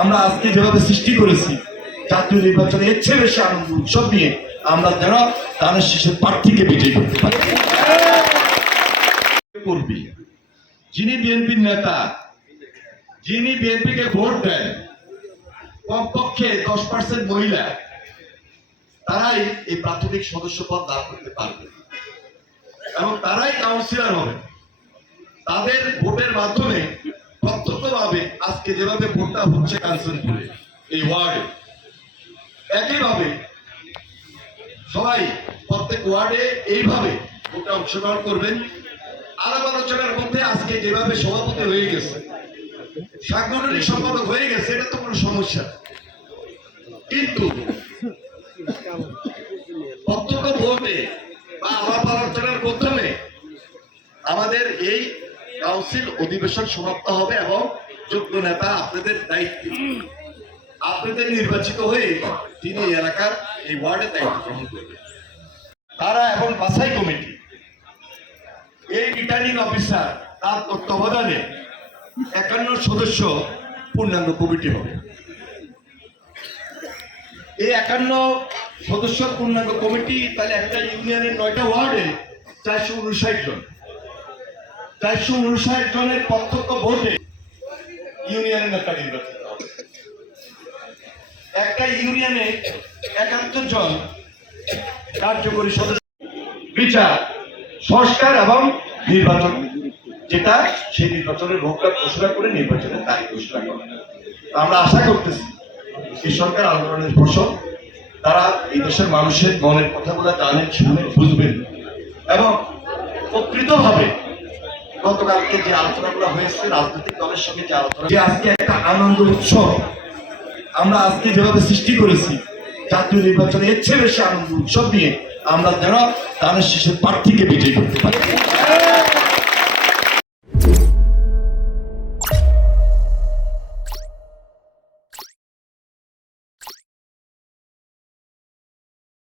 আমরা আজকে যেভাবে সৃষ্টি করেছি, জাতীয় নির্বাচনে এর চেয়ে বেশি আনন্দ উৎসব নিয়ে আমরা যেন তাদের শেষের প্রার্থীকে বিজয়ী করতে পারি। করবি? যিনি বিএনপির নেতা, যিনি বিএনপিকে ভোট দেন, কমপক্ষে দশ পার্সেন্ট মহিলা, তারাই এই প্রাথমিক সদস্য পদ লাভ করতে পারবে। এবং তারাই কাউন্সিলর হবে। তাদের ভোটের মাধ্যমে প্রত্যক্ষভাবে আজকে যেভাবে ভোটটা হচ্ছে কাঞ্চনপুরে, এই ওয়ার্ডে। একইভাবে, সবাই প্রত্যেক ওয়ার্ডে এইভাবে ভোটটা অংশগ্রহণ করবেন। আলাপ আলোচনার মধ্যে আজকে যেভাবে সভাপতি হয়ে গেছে, সাংগঠনিক সম্পাদক হয়ে গেছে, এটা তো কোনো সমস্যা কিন্তু প্রত্যক্ষ ভোটে বা আলাপ আলোচনার মাধ্যমে আমাদের এই কাউন্সিল অধিবেশন সমাপ্ত হবে এবং যোগ্য নেতা আপনাদের দায়িত্ব। আপনাদের নির্বাচিত হয়ে তিনি এলাকার এই ওয়ার্ডে দায়িত্ব গ্রহণ করবেন। তারা এবং বাছাই কমিটি, এই রিটার্নিং অফিসার, তার তত্ত্বাবধানে একান্ন সদস্য পূর্ণাঙ্গ কমিটি হবে। এই একান্ন সদস্য পূর্ণাঙ্গ কমিটি তাহলে একটা ইউনিয়নের নয়টা ওয়ার্ডে চারশো উনষাট জন। চারশো উনষাট জনের প্রত্যক্ষ ভোটে ইউনিয়নের নেতা নির্বাচিত একটা ইউনিয়নে জন কার্যকরী সদস্য বিচার, সংস্কার এবং নির্বাচন। যেটা সেই নির্বাচনের রোগটা ঘোষণা করে নির্বাচনের তারিখ ঘোষণা করে। আমরা আশা করতেছি, এই সরকার আন্দোলনের ফসল, তারা এই দেশের মানুষের মনের কথাগুলো জানেন, শুনেন, বুঝবেন এবং প্রকৃতভাবে গতকালকে যে আলোচনাগুলো হয়েছে, রাজনৈতিক দলের সঙ্গে যে আলোচনা যে আজকে একটা আনন্দ উৎসব, আমরা আজকে যেভাবে সৃষ্টি করেছি, জাতীয় নির্বাচনে এর চেয়ে বেশি আনন্দ উৎসব নিয়ে আমরা যেন তাদের শেষের প্রার্থীকে বিজয়ী করতে পারি।